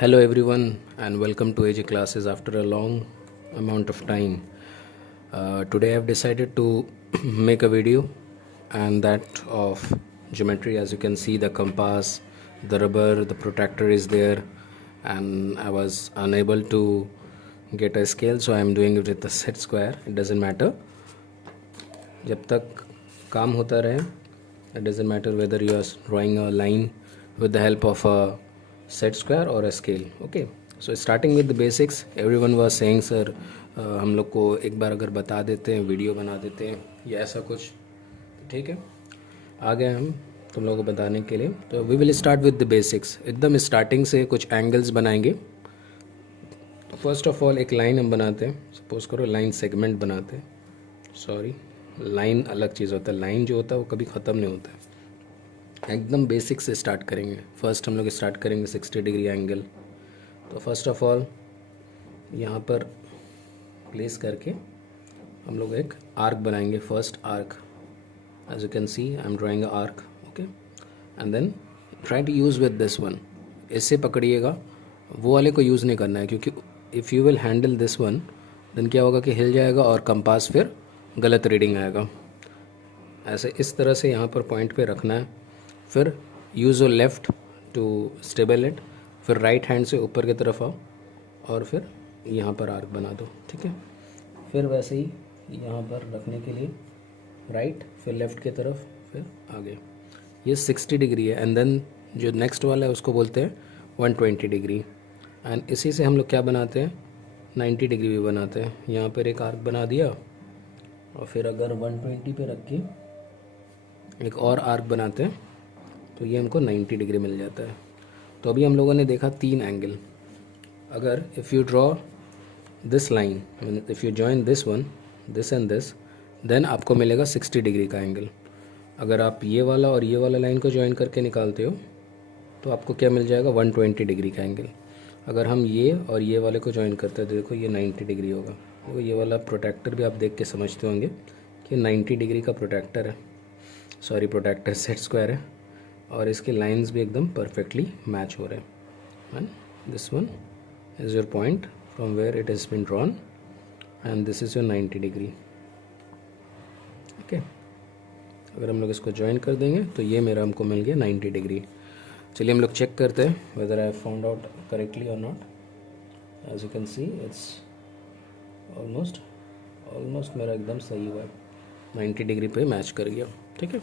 Hello everyone and welcome to AJ classes after a long amount of time. Today I've decided to make a video and that of geometry. As you can see, the compass, the rubber, the protractor is there, and I was unable to get a scale, so I'm doing it with a set square. It doesn't matter. जब तक काम होता रहे, it doesn't matter whether you are drawing a line with the help of a set square or a scale. Okay, so starting with the basics, everyone was saying sir, हम लोग को एक बार अगर बता देते हैं, वीडियो बना देते हैं या ऐसा कुछ, तो ठीक है, आ गए हम तुम लोगों को बताने के लिए. तो we will start with the basics. एकदम स्टार्टिंग से कुछ एंगल्स बनाएंगे. फर्स्ट ऑफ ऑल एक लाइन हम बनाते हैं. सपोज करो लाइन सेगमेंट बनाते हैं. सॉरी, लाइन अलग चीज़ होता है. लाइन जो होता है वो कभी ख़त्म नहीं होता है. एकदम बेसिक से स्टार्ट करेंगे. फर्स्ट हम लोग स्टार्ट करेंगे 60 डिग्री एंगल. तो फर्स्ट ऑफ ऑल यहाँ पर प्लेस करके हम लोग एक आर्क बनाएंगे. First arc, as you can see I am drawing a arc. Okay, and then try to use with this one. इससे पकड़िएगा, वो वाले को यूज़ नहीं करना है, क्योंकि if you will handle this one then क्या होगा कि हिल जाएगा और कंपास फिर गलत रीडिंग आएगा. ऐसे इस तरह से यहाँ पर पॉइंट पे रखना है. फिर use your left to stable it. फिर राइट हैंड से ऊपर की तरफ आओ और फिर यहाँ पर आर्क बना दो. ठीक है, फिर वैसे ही यहाँ पर रखने के लिए राइट, फिर लेफ़्ट की तरफ, फिर आगे. ये 60 डिग्री है. एंड देन जो नेक्स्ट वाला है उसको बोलते हैं 120 डिग्री. एंड इसी से हम लोग क्या बनाते हैं, 90 डिग्री भी बनाते हैं. यहाँ पर एक आर्क बना दिया और फिर अगर 120 पे रख के एक और आर्क बनाते हैं तो ये हमको 90 डिग्री मिल जाता है. तो अभी हम लोगों ने देखा 3 एंगल. अगर if you draw this line, if you join this one, this and this, then आपको मिलेगा 60 डिग्री का एंगल. अगर आप ये वाला और ये वाला लाइन को जॉइन करके निकालते हो तो आपको क्या मिल जाएगा, 120 डिग्री का एंगल. अगर हम ये और ये वाले को जॉइन करते हैं तो देखो ये 90 डिग्री होगा. देखो ये वाला प्रोटेक्टर भी आप देख के समझते होंगे कि 90 डिग्री का प्रोटेक्टर है. सॉरी, प्रोटेक्टर सेट स्क्वायर है और इसके लाइंस भी एकदम परफेक्टली मैच हो रहे हैं. And this one is your point from where it has been drawn and this is your 90 degree. Okay, अगर हम लोग इसको ज्वाइन कर देंगे तो ये मेरा हमको मिल गया 90 डिग्री. चलिए हम लोग चेक करते हैं whether I found out correctly और not. As you can see it's almost मेरा एकदम सही हुआ है. 90 डिग्री पे मैच कर गया. ठीक है,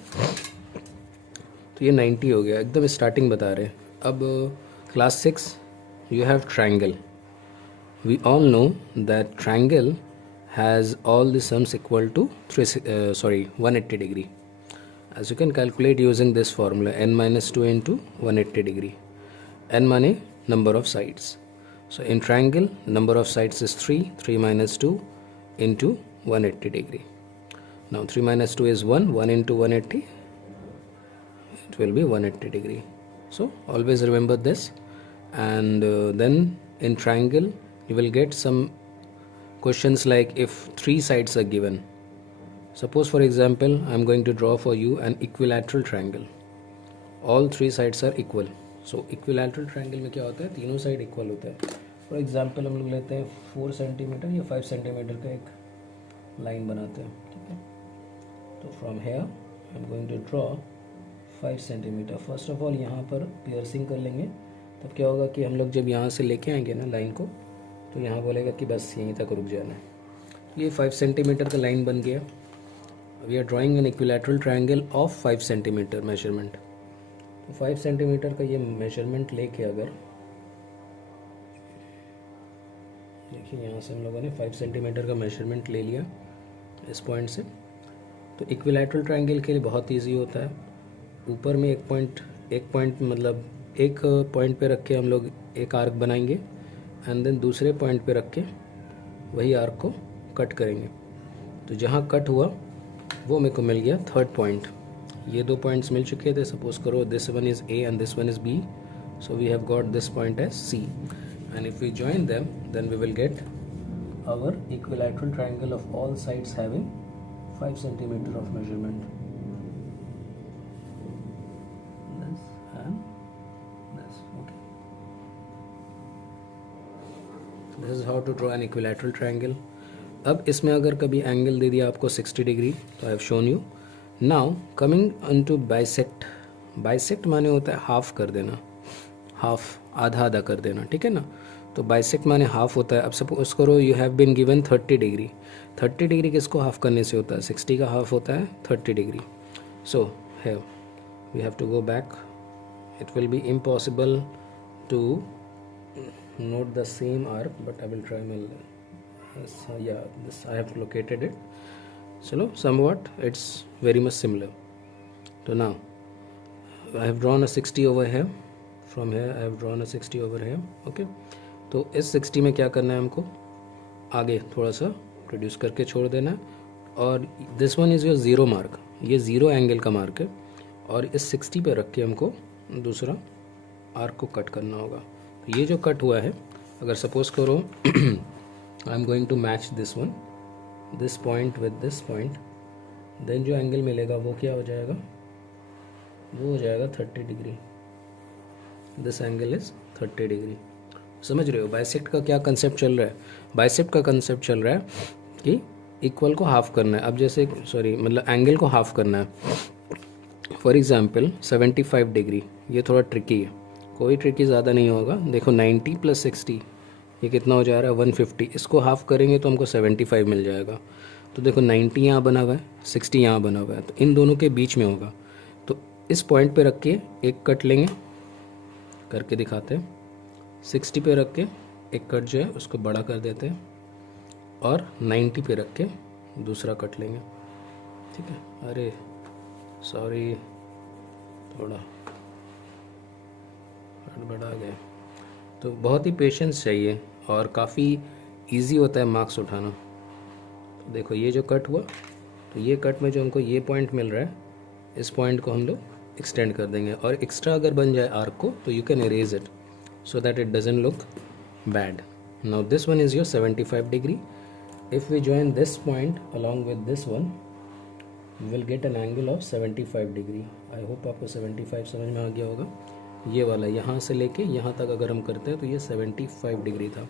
तो ये 90 हो गया. एकदम स्टार्टिंग बता रहे हैं. अब class 6 you have triangle. We all know that triangle has all the sums equal to 180 degree. As you can calculate using this formula, n minus 2 into 180 degree. n माने number of sides. So in triangle, number of sides is 3. 3 minus 2 into 180 degree. Now 3 minus 2 is 1. 1 into 180, it will be 180 degree. So always remember this. And then in triangle, you will get some questions like if 3 sides are given. Suppose for example I am going to draw for you an equilateral triangle. All 3 sides are equal. So equilateral triangle में क्या होता है, तीनों side equal होता है. For example हम लोग लेते हैं 4 सेंटीमीटर या 5 सेंटीमीटर का एक लाइन बनाते हैं. ठीक है, तो from here I am going to draw 5 centimetre. First of all यहाँ पर पियर्सिंग कर लेंगे. तब क्या होगा कि हम लोग जब यहाँ से लेके आएंगे ना लाइन को, तो यहाँ बोलेगा कि बस यहीं तक रुक जाना है. ये 5 सेंटीमीटर का लाइन बन गया. We are drawing an equilateral triangle of 5 centimetre measurement. तो 5 सेंटीमीटर का ये मेजरमेंट लेके अगर देखिए यहाँ से हम लोगों ने 5 सेंटीमीटर का मेजरमेंट ले लिया इस पॉइंट से. तो इक्विलैटरल ट्रायंगल के लिए बहुत इजी होता है. ऊपर में एक पॉइंट मतलब एक पॉइंट पे रख के हम लोग एक आर्क बनाएंगे एंड देन दूसरे पॉइंट पे रख के वही आर्क को कट करेंगे. तो जहाँ कट हुआ वो मेरे को मिल गया थर्ड पॉइंट. ये 2 पॉइंट्स मिल चुके थे. सपोज करो this one is A and this one is B. So we have got this point as C. And if we join them then we will get our equilateral triangle of all sides having 5 centimetre of measurement. This and this. Okay, this is how to draw an equilateral triangle. अब इसमें अगर कभी angle दे दिया आपको 60 degree, तो I have shown you. Now coming on to bisect. Bisect माने होता है हाफ कर देना, हाफ, आधा आधा कर देना, ठीक है ना. तो बाइसेक्ट माने हाफ होता है. अब सपोज करो you have been given 30 degree. 30 degree किसको हाफ करने से होता है? 60 का हाफ होता है 30 डिग्री. सो है we have to go back. It will be impossible to note the same arc, but I will try my. Yeah, this I have located it. So somewhat it's very much similar. So now I have drawn a 60 over here. From here I have drawn a 60 over here. Okay. तो इस 60 में क्या करना है हमको? आगे थोड़ा सा प्रोड्यूस करके छोड़ देना है. और this one is your zero mark. ये ज़ीरो एंगल का मार्क है. और इस 60 पे रख के हमको दूसरा आर्क को कट करना होगा. तो ये जो कट हुआ है, अगर सपोज करो I am going to match this one, this point with this point, then जो एंगल मिलेगा वो क्या हो जाएगा? वो हो जाएगा 30 degree. This angle is 30 degree. समझ रहे हो बाइसेक्ट का क्या कंसेप्ट चल रहा है? बाइसेक्ट का कंसेप्ट चल रहा है कि इक्वल को हाफ करना है. अब जैसे मतलब एंगल को हाफ करना है. फॉर एग्जाम्पल 75 डिग्री, ये थोड़ा ट्रिकी है. कोई ट्रिकी ज़्यादा नहीं होगा. देखो 90 + 60 ये कितना हो जा रहा है? 150. इसको हाफ करेंगे तो हमको 75 मिल जाएगा. तो देखो 90 यहाँ बना हुआ है, 60 यहाँ बना हुआ है, तो इन दोनों के बीच में होगा. तो इस पॉइंट पे रख के एक कट लेंगे, करके दिखाते हैं. 60 पे रख के एक कट जो है उसको बड़ा कर देते हैं, और 90 पे रख के दूसरा कट लेंगे. ठीक है. अरे सॉरी, थोड़ा बड़ा आ गया. तो बहुत ही पेशेंस चाहिए और काफ़ी इजी होता है मार्क्स उठाना. तो देखो ये जो कट हुआ, तो ये कट में जो हमको ये पॉइंट मिल रहा है, इस पॉइंट को हम लोग एक्सटेंड कर देंगे. और एक्स्ट्रा अगर बन जाए आर्क को तो you can erase it so that it doesn't look bad. Now this one is your 75 degree. If we join this point along with this one, we will get an angle of 75 degree. I hope आपको 75 समझ में आ गया होगा. ये वाला यहाँ से लेके यहाँ तक अगर हम करते हैं तो ये 75 डिग्री था.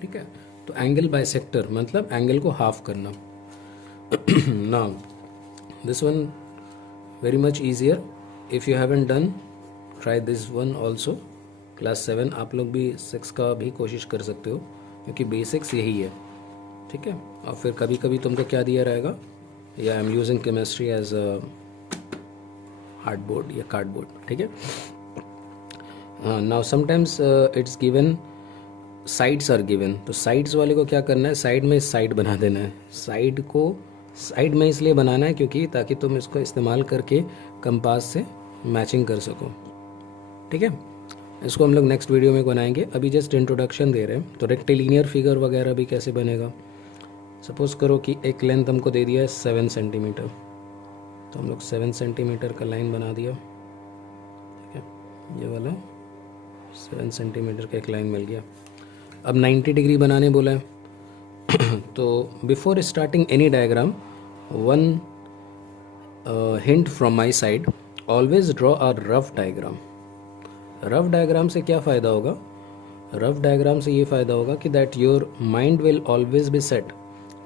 ठीक है. तो एंगल बाइसेक्टर मतलब एंगल को हाफ करना. Now this one very much easier. If you haven't done, try this one also. Class 7 आप लोग भी 6 का भी कोशिश कर सकते हो, क्योंकि बेसिक्स यही है. ठीक है. और फिर कभी कभी तुमको क्या दिया रहेगा, या I am using chemistry as a hardboard या कार्डबोर्ड. ठीक है. Now sometimes it's given, sides are given. तो साइड्स वाले को क्या करना है, साइड में साइड बना देना है. साइड को साइड में इसलिए बनाना है क्योंकि ताकि तुम इसको इस्तेमाल करके कंपास से मैचिंग कर सको. ठीक है. इसको हम लोग नेक्स्ट वीडियो में बनाएंगे. अभी जस्ट इंट्रोडक्शन दे रहे हैं. तो रेक्टिलिनियर फिगर वगैरह भी कैसे बनेगा. सपोज करो कि एक लेंथ हमको दे दिया है 7 सेंटीमीटर, तो हम लोग 7 सेंटीमीटर का लाइन बना दिया. ठीक है. ये वाला 7 सेंटीमीटर का एक लाइन मिल गया. अब 90 डिग्री बनाने बोला है. तो before starting any diagram, one hint from my side, always draw a rough diagram. Rough diagram से क्या फ़ायदा होगा? रफ डायग्राम से ये फ़ायदा होगा कि that your mind will always be set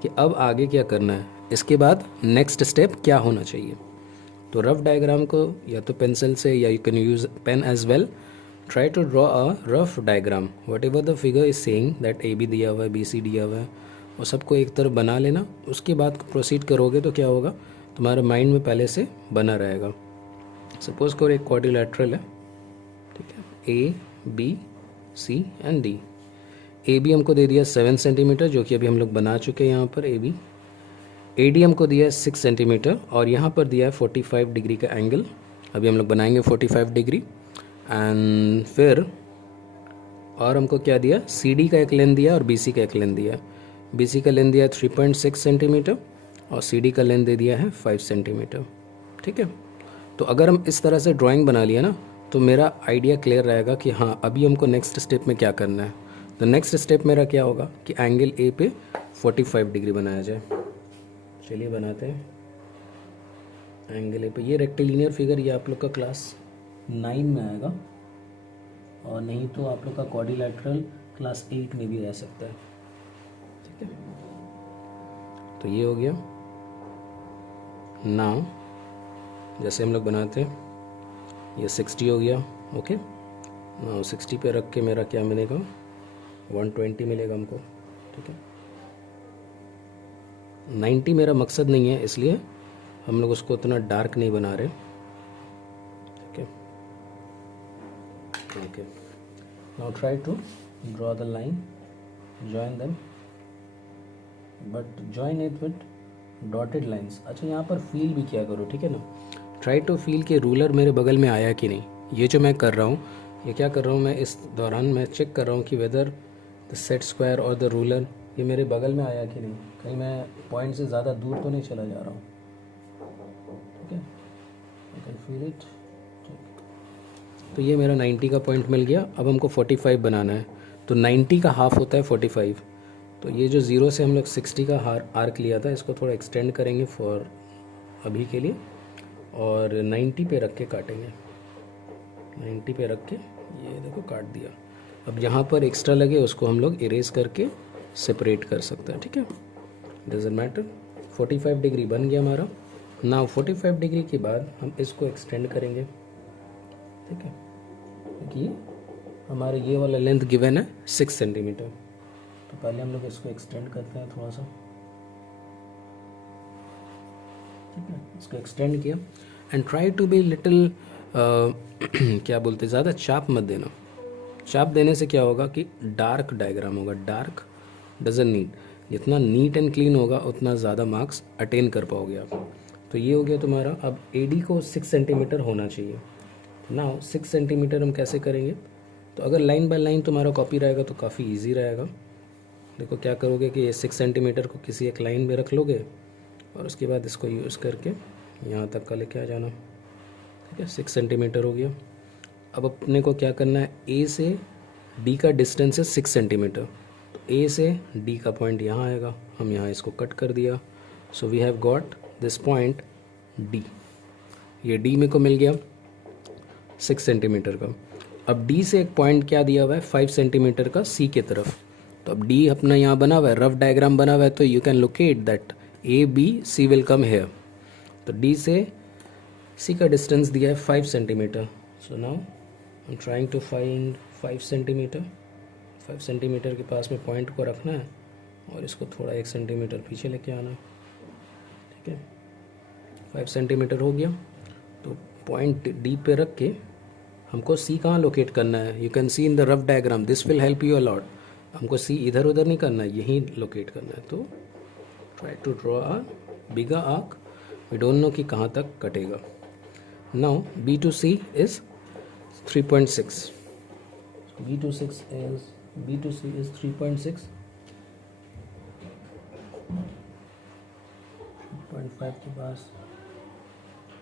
कि अब आगे क्या करना है, इसके बाद नेक्स्ट स्टेप क्या होना चाहिए. तो रफ डायग्राम को या तो पेंसिल से, या you can use pen as well. Try to draw a rough diagram. Whatever the figure is saying that A B दिया हुआ है, बी सी दिया हुआ है, वो सबको एक तरफ बना लेना. उसके बाद प्रोसीड करोगे तो क्या होगा, तुम्हारे माइंड में पहले से बना रहेगा. सपोज करो एक क्वाड्रिलैटरल है. ठीक है. A B C and D. A B हमको दे दिया 7 सेंटीमीटर, जो कि अभी हम लोग बना चुके हैं यहाँ पर. A B. ए डी हमको दिया है 6 सेंटीमीटर, और यहाँ पर दिया है 45 डिग्री का एंगल. अभी हम लोग बनाएंगे 45 डिग्री. एंड फिर और हमको क्या दिया, सी डी का एक लेंथ दिया और बी सी का एक लेंथ दिया. बी सी का लेंथ दिया 3.6 सेंटीमीटर, और सी डी का लेंथ दे दिया है 5 सेंटीमीटर. ठीक है. तो अगर हम इस तरह से ड्राइंग बना लिया ना, तो मेरा आइडिया क्लियर रहेगा कि हाँ अभी हमको नेक्स्ट स्टेप में क्या करना है. तो नेक्स्ट स्टेप मेरा क्या होगा कि एंगल ए पे 45 डिग्री बनाया जाए. चलिए बनाते हैं एंगल ए पे. ये रेक्टिलिनियर फिगर, ये आप लोग का क्लास 9 में आएगा. और नहीं तो आप लोग का क्वाड्रिलैटरल क्लास 8 में भी रह सकता है, ठीक है। तो ये हो गया। नाउ जैसे हम लोग बनाते हैं, ये 60 हो गया, ओके। नाउ 60 पे रख के मेरा क्या मिलेगा, 120 मिलेगा हमको, ठीक है। 90 मेरा मकसद नहीं है, इसलिए हम लोग उसको उतना डार्क नहीं बना रहे, ठीक है, okay. Now try to draw the line, join them, but join it with dotted lines. अच्छा, यहाँ पर फील भी किया करो, ठीक है ना। ट्राई टू फील कि रूलर मेरे बगल में आया कि नहीं। ये जो मैं कर रहा हूँ, ये क्या कर रहा हूँ मैं, इस दौरान मैं चेक कर रहा हूँ कि वेदर द सेट स्क्वायर और द रूलर ये मेरे बगल में आया कि नहीं, कहीं मैं पॉइंट से ज़्यादा दूर तो नहीं चला जा रहा हूँ, ठीक है। आई कैन फील इट, ठीक। तो ये मेरा 90 का पॉइंट मिल गया। अब हमको 45 बनाना है, तो 90 का हाफ होता है 45। तो ये जो 0 से हम लोग 60 का आर्क लिया था, इसको थोड़ा एक्सटेंड करेंगे फॉर अभी के लिए, और 90 पे रख के काटेंगे। 90 पे रख के ये देखो काट दिया। अब यहाँ पर एक्स्ट्रा लगे उसको हम लोग इरेज करके सेपरेट कर सकते हैं, ठीक है, डजंट मैटर। 45 डिग्री बन गया हमारा। नाउ 45 डिग्री के बाद हम इसको एक्सटेंड करेंगे, ठीक है, क्योंकि हमारे ये वाला लेंथ गिवन है 6 सेंटीमीटर। तो पहले हम लोग इसको एक्सटेंड करते हैं थोड़ा सा, ठीक है। इसको एक्सटेंड किया and try to be little क्या बोलते, ज़्यादा चाप मत देना। चाप देने से क्या होगा कि डार्क डायग्राम होगा, डार्क डजंट नीड। जितना नीट एंड क्लीन होगा उतना ज़्यादा मार्क्स अटेन कर पाओगे आप। तो ये हो गया तुम्हारा। अब एडी को 6 सेंटीमीटर होना चाहिए। नाउ 6 सेंटीमीटर हम कैसे करेंगे, तो अगर लाइन बाय लाइन तुम्हारा कॉपी रहेगा तो काफ़ी ईजी रहेगा। देखो क्या करोगे कि ये 6 सेंटीमीटर को किसी एक लाइन में रख लोगे और उसके बाद इसको यूज़ करके यहाँ तक का लेके आ जाना, ठीक है। 6 सेंटीमीटर हो गया। अब अपने को क्या करना है, ए से डी का डिस्टेंस है 6 सेंटीमीटर। तो ए से डी का पॉइंट यहाँ आएगा, हम यहाँ इसको कट कर दिया। So we have got this point D. ये डी मेरे को मिल गया 6 सेंटीमीटर का। अब डी से एक पॉइंट क्या दिया हुआ है 5 सेंटीमीटर का सी के तरफ। तो अब डी अपना यहाँ बना हुआ है, रफ डायग्राम बना हुआ है, तो you can locate that A B C will come here. तो डी से सी का डिस्टेंस दिया है 5 centimetre. So now I am trying to find 5 centimetre. 5 centimetre के पास में पॉइंट को रखना है और इसको थोड़ा 1 सेंटीमीटर पीछे लेके आना है, ठीक है। 5 सेंटीमीटर हो गया। तो पॉइंट डी पे रख के हमको सी कहाँ लोकेट करना है, you can C in the rough diagram, this will help you a lot. हमको सी इधर उधर नहीं करना है, यहीं लोकेट करना है। तो try to draw a bigger arc, we don't know कि कहाँ तक कटेगा। Now B to C is 3.6. B to C is 3.6. 3.5 के पास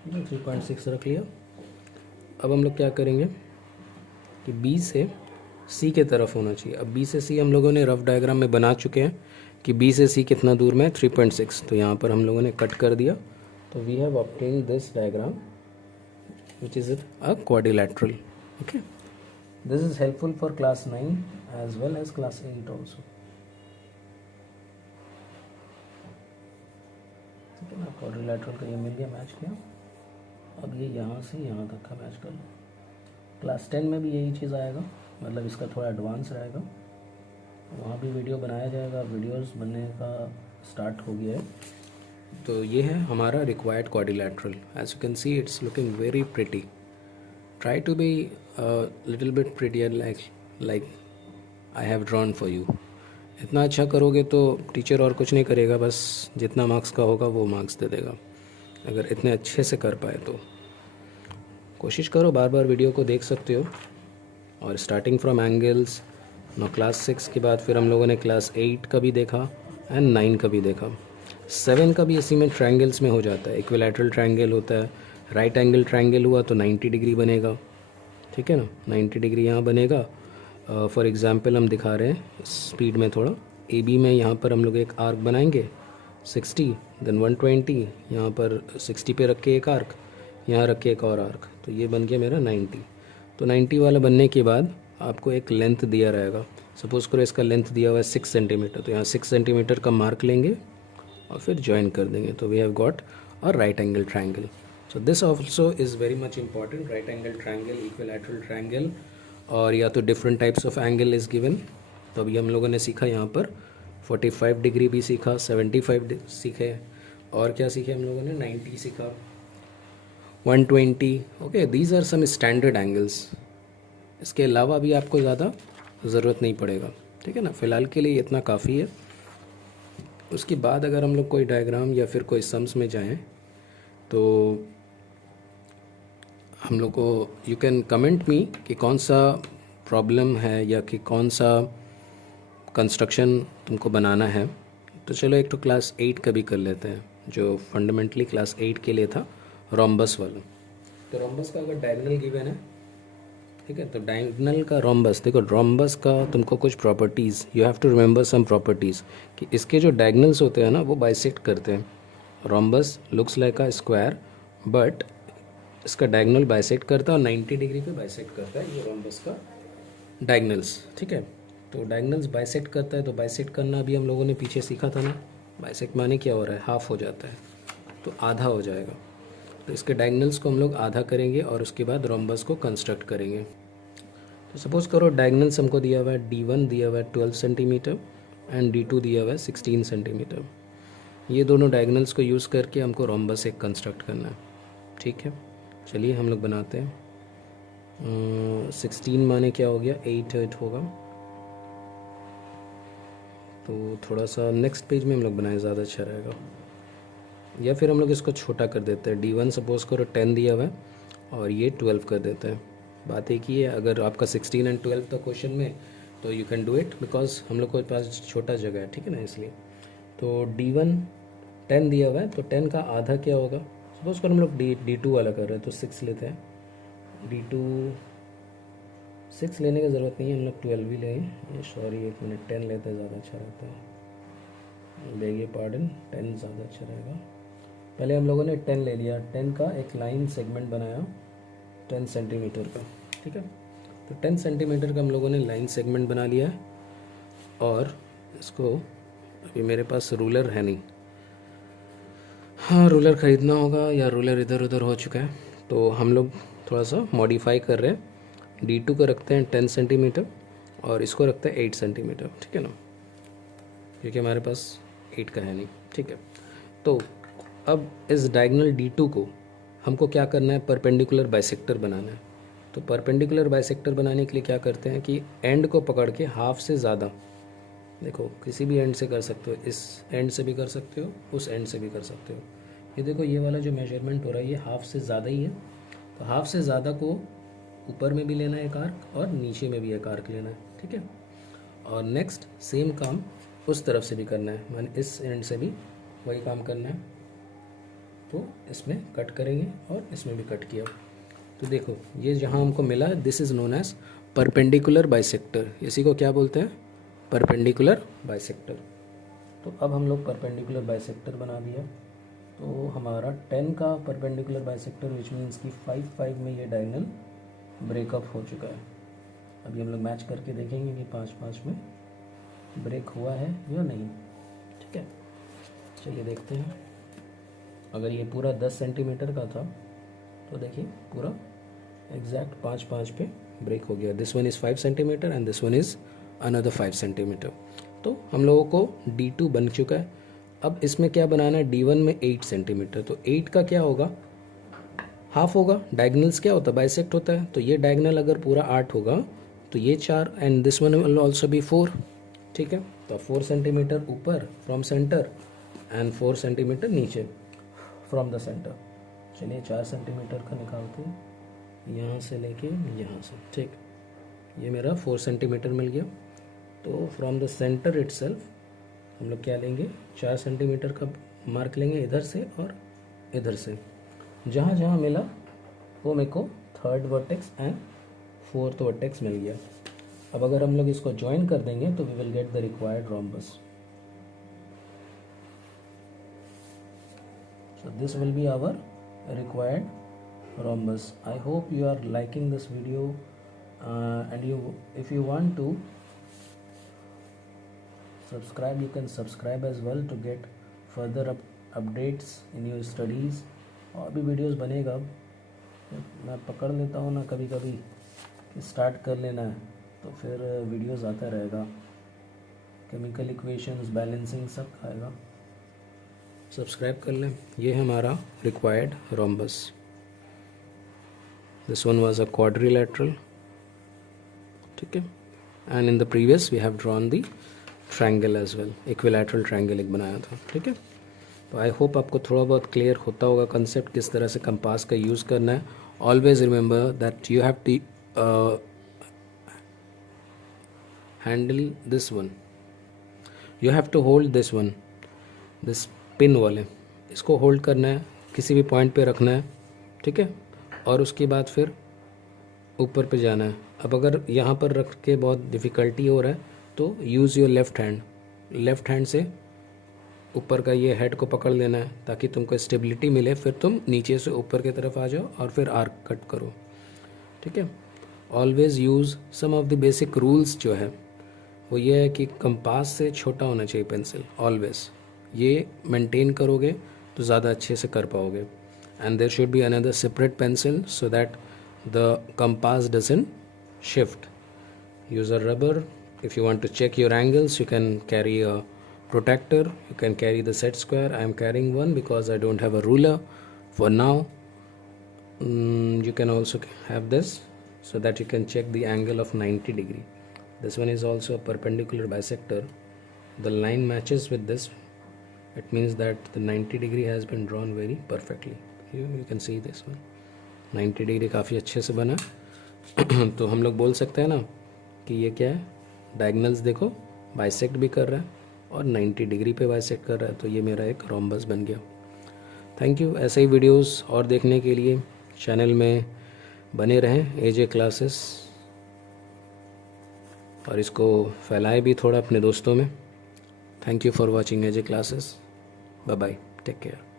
3.6 रख लिया। अब हम लोग क्या करेंगे कि B से C के तरफ होना चाहिए। अब B से C हम लोगों ने रफ डायग्राम में बना चुके हैं कि B से C कितना दूर में है 3.6। तो यहाँ पर हम लोगों ने कट कर दिया। तो we have obtained this diagram which is a quadrilateral. Okay, this is helpful for class 9 as well as class 8 also. ठीक है ना, quadrilateral का ये मिल गया, मैच किया। अब ये यहाँ से यहाँ तक का मैच कर लो। क्लास 10 में भी यही चीज़ आएगा, मतलब इसका थोड़ा एडवांस रहेगा, वहाँ भी वीडियो बनाया जाएगा। वीडियोस बनने का स्टार्ट हो गया है। तो ये है हमारा required quadrilateral. As you can see it's looking very pretty. Try to be little bit prettier like I have drawn for you. इतना अच्छा करोगे तो टीचर और कुछ नहीं करेगा, बस जितना मार्क्स का होगा वो मार्क्स दे देगा। अगर इतने अच्छे से कर पाए तो कोशिश करो, बार बार वीडियो को देख सकते हो। और starting from angles, no class 6 के बाद फिर हम लोगों ने क्लास 8 का भी देखा एंड 9 का भी देखा। 7 का भी इसी में ट्रायंगल्स में हो जाता है। इक्विलैटरल ट्रायंगल होता है, राइट एंगल ट्रायंगल हुआ तो 90 डिग्री बनेगा, ठीक है ना। 90 डिग्री यहाँ बनेगा। फॉर एग्जांपल हम दिखा रहे हैं स्पीड में थोड़ा। ए बी में यहाँ पर हम लोग एक आर्क बनाएंगे 60, देन 120, यहाँ पर 60 पे रख के एक आर्क, यहाँ रख के एक और आर्क। तो ये बन गया मेरा 90। तो 90 वाला बनने के बाद आपको एक लेंथ दिया रहेगा। सपोज़ करो इसका लेंथ दिया हुआ है 6 सेंटीमीटर, तो यहाँ 6 सेंटीमीटर का मार्क लेंगे और फिर ज्वाइन कर देंगे, तो we have got a right angle triangle. So this also is very much important, right angle triangle, equilateral triangle, और या तो different types of angle is given. तो अभी हम लोगों ने सीखा यहाँ पर 45 डिग्री भी सीखा, 75 सीखे, और क्या सीखे हम लोगों ने, 90 सीखा, 120। Okay, these are some standard angles. इसके अलावा भी आपको ज़्यादा ज़रूरत नहीं पड़ेगा, ठीक है ना, फ़िलहाल के लिए इतना काफ़ी है। उसके बाद अगर हम लोग कोई डायग्राम या फिर कोई सम्स में जाएं तो हम लोग को, यू कैन कमेंट मी कि कौन सा प्रॉब्लम है या कि कौन सा कंस्ट्रक्शन तुमको बनाना है। तो चलो एक तो क्लास 8 का भी कर लेते हैं, जो फंडामेंटली क्लास 8 के लिए था, रोम्बस वाला। तो रोम्बस का अगर डायगोनल गिवन है, ठीक है, तो डायगोनल का रोम्बस, देखो रोम्बस का तुमको कुछ properties, you have to remember some properties, कि इसके जो डायगोनल्स होते हैं ना वो बाइसेक्ट करते हैं। Rhombus looks like a square, but इसका डायगोनल बाइसेक्ट करता है और 90 डिग्री पे बाइसेक्ट करता है, ये रोम्बस का डायगोनल्स, ठीक है। तो डायगोनल्स बाइसेक्ट करता है, तो बाइसेक्ट करना भी हम लोगों ने पीछे सीखा था ना, बाइसेक्ट माने क्या हो रहा है, हाफ हो जाता है, तो आधा हो जाएगा। तो इसके डायगोनल्स को हम लोग आधा करेंगे और उसके बाद रोम्बस को कंस्ट्रक्ट करेंगे। तो सपोज़ करो डायगोनल्स हमको दिया हुआ है, D1 दिया हुआ है 12 सेंटीमीटर एंड D2 दिया हुआ है 16 सेंटीमीटर। ये दोनों डायगोनल्स को यूज़ करके हमको रोम्बस एक कंस्ट्रक्ट करना है, ठीक है। चलिए हम लोग बनाते हैं। 16 माने क्या हो गया, 8 होगा। तो थोड़ा सा नेक्स्ट पेज में हम लोग बनाएं, ज़्यादा अच्छा रहेगा, या फिर हम लोग इसको छोटा कर देते हैं। D1 सपोज़ करो 10 दिया हुआ है और ये 12 कर देते हैं। बात एक ही है, अगर आपका 16 एंड 12 था क्वेश्चन में तो you can do it, because हम लोग के पास छोटा जगह है, ठीक है ना, इसलिए। तो D1 10 दिया हुआ है, तो 10 का आधा क्या होगा, सपोज करो हम लोग D2 वाला कर रहे हैं, तो 6 लेते हैं। D2 6 लेने की ज़रूरत नहीं है, हम लोग 12 भी लेंगे, सॉरी 1 मिनट, 10 लेते हैं, ज़्यादा अच्छा रहता है, बेगिए पार्डन, 10 ज़्यादा अच्छा रहेगा। पहले हम लोगों ने 10 ले लिया, 10 का एक लाइन सेगमेंट बनाया 10 सेंटीमीटर का, ठीक है। तो 10 सेंटीमीटर का हम लोगों ने लाइन सेगमेंट बना लिया है, और इसको, अभी मेरे पास रूलर है नहीं, हाँ रूलर ख़रीदना होगा, या रूलर इधर उधर हो चुका है, तो हम लोग थोड़ा सा मॉडिफाई कर रहे हैं। D2 को रखते हैं 10 सेंटीमीटर और इसको रखते हैं 8 सेंटीमीटर, ठीक है ना, क्योंकि हमारे पास 8 का है नहीं, ठीक है। तो अब इस डायगोनल D2 को हमको क्या करना है, परपेंडिकुलर बाइसेक्टर बनाना है। तो परपेंडिकुलर बाइसेक्टर बनाने के लिए क्या करते हैं कि एंड को पकड़ के हाफ से ज़्यादा, देखो किसी भी एंड से कर सकते हो, इस एंड से भी कर सकते हो, उस एंड से भी कर सकते हो। ये देखो ये वाला जो मेजरमेंट हो रहा है ये हाफ से ज़्यादा ही है, तो हाफ से ज़्यादा को ऊपर में भी लेना है एक आर्क और नीचे में भी एक आर्क लेना है, ठीक है। और नेक्स्ट सेम काम उस तरफ से भी करना है, मान इस एंड से भी वही काम करना है। तो इसमें कट करेंगे और इसमें भी कट किया। तो देखो ये जहाँ हमको मिला, this is known as perpendicular bisector. इसी को क्या बोलते हैं, परपेंडिकुलर बाइसेक्टर। तो अब हम लोग परपेंडिकुलर बाइसेक्टर बना दिया। तो हमारा 10 का परपेंडिकुलर बाइसेक्टर, विच मीन्स कि 5 में ये डायगोनल ब्रेकअप हो चुका है। अभी हम लोग मैच करके देखेंगे कि 5 में ब्रेक हुआ है या नहीं, ठीक है। चलिए देखते हैं। अगर ये पूरा 10 सेंटीमीटर का था तो देखिए पूरा एग्जैक्ट 5 पे ब्रेक हो गया। This one is 5 centimetre and this one is another 5 centimetre. तो हम लोगों को D2 बन चुका है। अब इसमें क्या बनाना है, D1 में 8 सेंटीमीटर, तो 8 का क्या होगा, हाफ होगा। डायगोनल्स क्या होता है, बाइसेक्ट होता है, तो ये डायगोनल अगर पूरा 8 होगा तो ये 4 and this one will also be 4, ठीक है। तो 4 सेंटीमीटर ऊपर फ्रॉम सेंटर एंड 4 सेंटीमीटर नीचे फ्रॉम द सेंटर। चलिए 4 सेंटीमीटर का निकालते हैं, यहाँ से लेके यहाँ से, ठीक। ये मेरा 4 सेंटीमीटर मिल गया। तो फ्रॉम द सेंटर इटसेल्फ हम लोग क्या लेंगे, 4 सेंटीमीटर का मार्क लेंगे इधर से और इधर से। जहाँ जहाँ मिला वो मेरे को third vertex and fourth vertex मिल गया। अब अगर हम लोग इसको ज्वाइन कर देंगे तो we will get the required rhombus. So this will be our required rhombus. I hope you are liking this video and if you want to subscribe, you can subscribe as well to get further updates in your studies. और भी videos बनेगा, मैं पकड़ लेता हूँ ना कभी कभी कि स्टार्ट कर लेना है, तो फिर वीडियोस आता रहेगा, केमिकल इक्वेशंस, बैलेंसिंग सब आएगा। सब्सक्राइब कर लें। ये है हमारा required rhombus. This one was a quadrilateral, ठीक है। And in the previous we have drawn the triangle as well, equilateral triangle एक बनाया था, ठीक है। तो आई होप आपको थोड़ा बहुत क्लियर होता होगा कंसेप्ट, किस तरह से कंपास का यूज़ करना है। Always remember that you have to handle this one, you have to hold this one, this pin वाले, इसको होल्ड करना है, किसी भी पॉइंट पे रखना है, ठीक है। और उसके बाद फिर ऊपर पे जाना है। अब अगर यहाँ पर रख के बहुत डिफ़िकल्टी हो रहा है तो use your left hand, left hand से ऊपर का ये हेड को पकड़ लेना है ताकि तुमको स्टेबिलिटी मिले, फिर तुम नीचे से ऊपर की तरफ आ जाओ और फिर आर्क कट करो, ठीक है। Always use some of the basic rules जो है वो ये है कि कंपास से छोटा होना चाहिए पेंसिल, ऑलवेज़ ये मेंटेन करोगे तो ज़्यादा अच्छे से कर पाओगे। And there should be another separate pencil so that the compass doesn't shift. Use a rubber. If you want to check your angles, you can carry a protractor, you can carry the set square. I am carrying one because I don't have a ruler for now. You can also have this so that you can check the angle of 90 degree. This one is also a perpendicular bisector. The line matches with this. It means that the 90 degree has been drawn very perfectly. Here you can see this one. 90 degree काफ़ी अच्छे से बना। तो हम लोग बोल सकते हैं ना कि ये क्या है, डायगनल्स देखो बाइसेक्ट भी कर रहा है और 90 डिग्री पे बाइसेक्ट कर रहा है, तो ये मेरा एक रोम्बस बन गया। Thank you. ऐसे ही वीडियोस और देखने के लिए चैनल में बने रहें, एजे क्लासेस, और इसको फैलाएं भी थोड़ा अपने दोस्तों में। Thank you for watching AJ classes. Bye bye, take care.